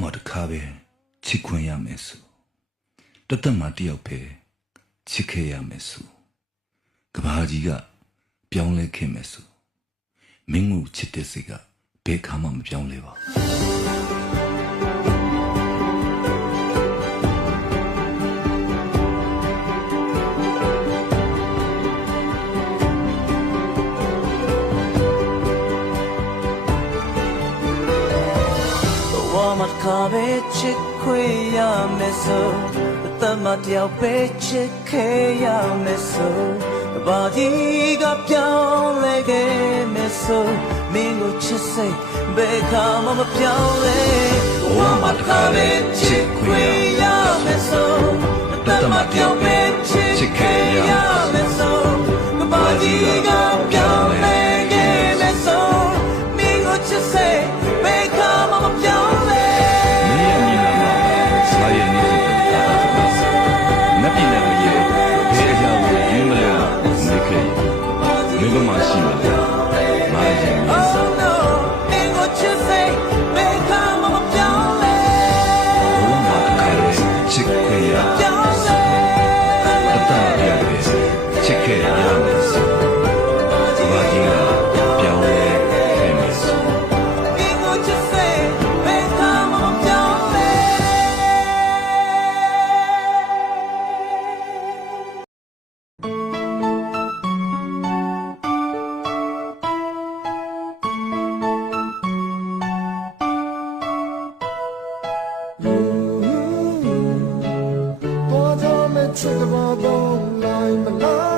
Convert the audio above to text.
မှာတစ်ခါပဲချစ်ခွင့်ရမယ်ဆိုတသက်မှာတယောက်ပဲချစ်ခဲ့ရမယ်ဆိုကဘာကြီးကပြောင်းလဲခဲ့မယ်ဆိုမင်းကိုချစ်တဲ့စိတ်ကဘယ်ခါမှမပြောင်းလဲပါ我们咖啡吃亏呀没收，怎么掉杯吃亏呀没收，把一个漂亮给没收，明我吃谁别看我们漂亮，我们咖啡吃亏呀没收，怎么掉杯吃亏呀没收，把一个漂亮给没收，明我吃谁别看我们漂亮。မင်းကမှရှိမလဲငါရင်မင်းစားဘဝမှာတစ်ခါလေချစ်ခွင့်ရတတရပဲချစ်ခဲ့ရမယ်ဆိုဘာကြီးကပြောင်းလဲခဲ့မယ်ဆိုTrigger my bone line, my line.